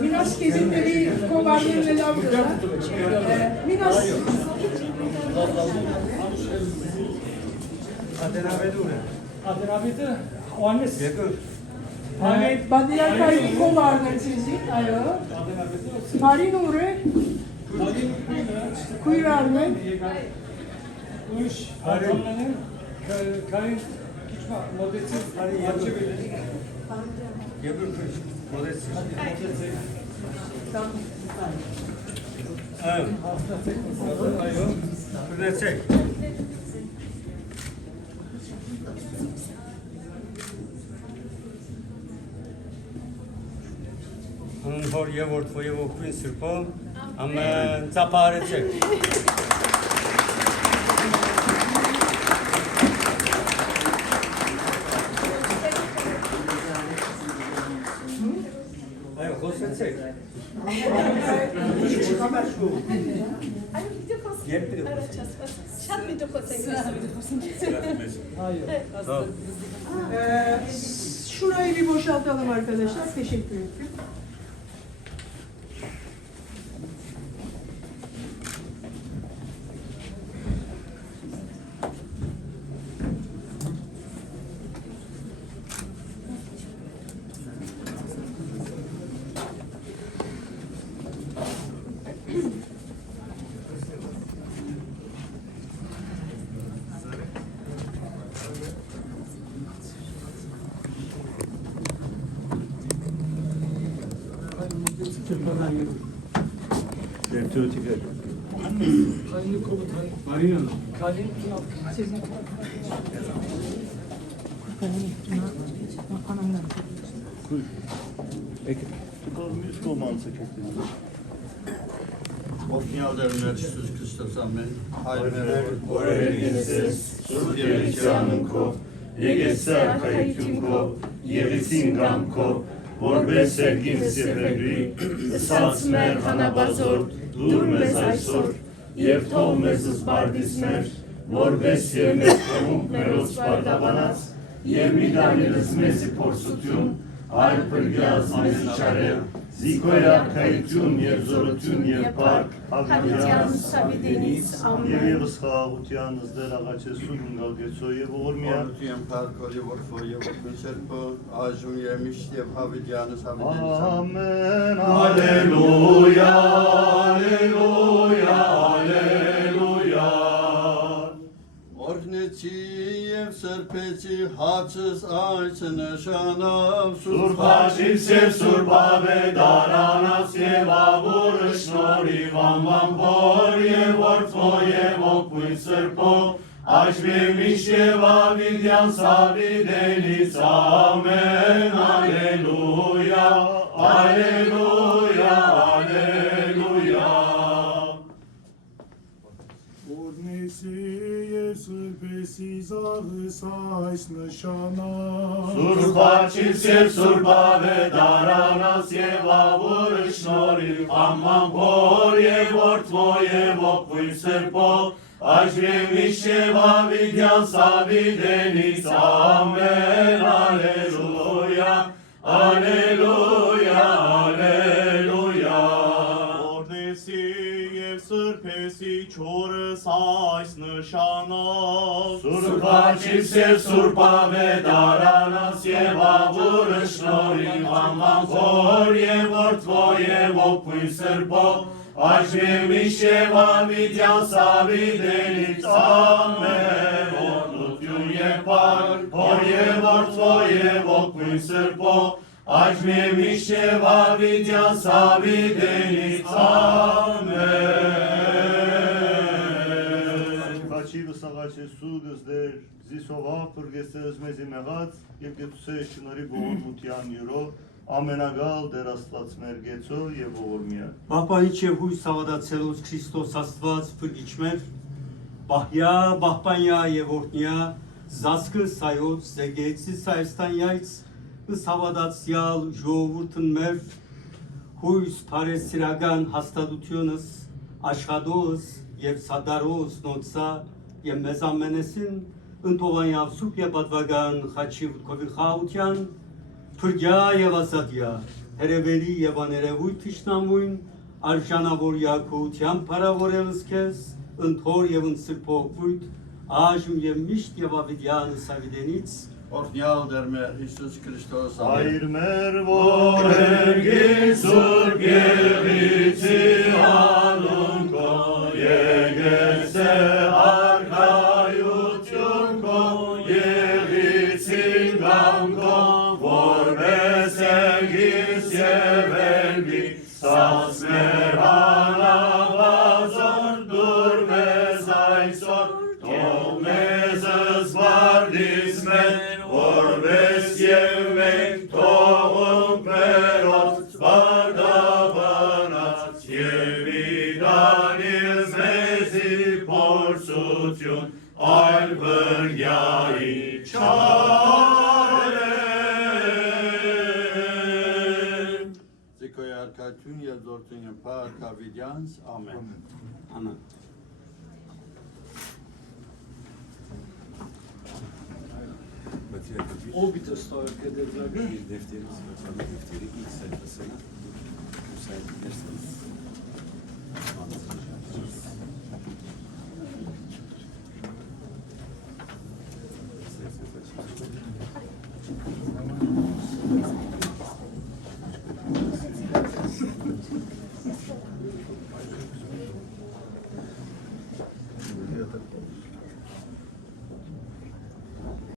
Minas gezinleri kovarlarıyla lavdırlar. Minas Adenabeti o annesi. Badiler kaydı kovarlar sizi. Ayo. Marinure. Kuyruğunu. Uş, Adana'nın kayın kiçma modeti parça verir. Yapır kış. Modesi. Evet. Hafta tek mesela ayo. Burada çek. Onun hor yevort tvoje okvin sirpo. Amen. Zapare çek. Ayo, hoşça çek. Şurayı bir boşaltalım arkadaşlar. Teşekkür ederim. Kayın komutan. Marina. Kayın Sizin. Orkneyalder'ın Kristus Amen. Oregenses, Sudjevićanko, Jegesa Kajtunko, Jevisingamko, Vorbe Sergin Sefebri, Satsmer Hanabazor, Durmez Aysor, Jevtomez Bardismer, Vorbe Siemet Komuk Meros Bardabanas, Jemidanilız Mezi Porsutyum, Alpırgaz Mezi Çare, Zikoya Kajtun Yevzorutun Yevpark, Հավիտյան Սավիդենից ամեն Եվս խաղաղությանս դեր աղաչե սուրն գալգեցո եւ ողորմիա Orduyan Parkoli Vorfoye Vorkunserpo, Ajun Yemiş Yev Havidyanız Havidyanız Amen Aleluya Aleluya Aleluya Orkneci Yev Serpeci Haçız Ayçını Şanav Surpaçim sev surpa ve daranas yeva vuruş nori vam vam por yev tvoje vokvin srpo Aşmemiş yeva vidyan savidelic amen Aleluya Aleluya Aleluya Surpaçim sev surpa ve daranas yeva vuruş nori vam vam por yev tvoje vokvin srpo Aşmemiş yeva vidyan savidelic amen Aleluya Aleluya Aleluya Ornesi sırpesi çorı says nişana Surpaçim sev surpa ve daranas yeva vuruş nori vam vam por yev tvoje vokvin srpo Aşmemiş yeva vidyan savidelic amen Ordutyun yevpar por yev tvoje vokvin srpo Aşmemiş yeva vidyan savidelic amen Խաչիվս աղաչե սուգս դեր զիսովա պրգեսես մեզի մեղած և գետուսե շնորի բողորմության յուրով ամենագալ դեր աստված մեր գեցո և ողորմիա Պահպանիչ եւ հույս հավատացելուց Քրիստոս Աստված փրկիչ մեր, Բահյա, Բահպանյա եւ Օրտնյա, Զասկը Սայոց, Զեգեցի Հայաստանյայց, ըս հավատացյալ ժողովուրդն մեր, հույս փարեսիրական հաստատությունս, աշխատոս և սադարոս նոցա և մեզ ամենեսին ընտովանյավ սուպ և պատվագան խաչի վտքովի խաղության, թուրգյա և ասադյա, հերևերի և աներևույթ թիշնամույն, արժանավոր յակության պարավորելս կեզ, ընթոր և ընսրպողվույթ, աժում և միշտ և ավիդյան սավիդենից, Օրհնյալ դեր մեր Հիսուս Քրիստոս Հայր մեր որ եկիր Սուրբ Եղիցի անուն քո, եկես է արքայություն քո, Եղիցին գամ քո, որպես եկիս և ելվի, սաս մեր հանավազոր, դուր մեզ այսօր, թող մեզ զվարդիս մեր, որպես և մենք թողում մերոց վարդաբանած և իրանից մեզի փորձություն այլ վրյայի չարեն։ Ձիկոյ արքայություն և զորություն և փառք ավիդյանց, ամեն։ Amen. Օբիտը ստորք է դեզրագը։ Defteri, sınıflarının defteri ilk sayfasına müsaade ederseniz anlatacağım.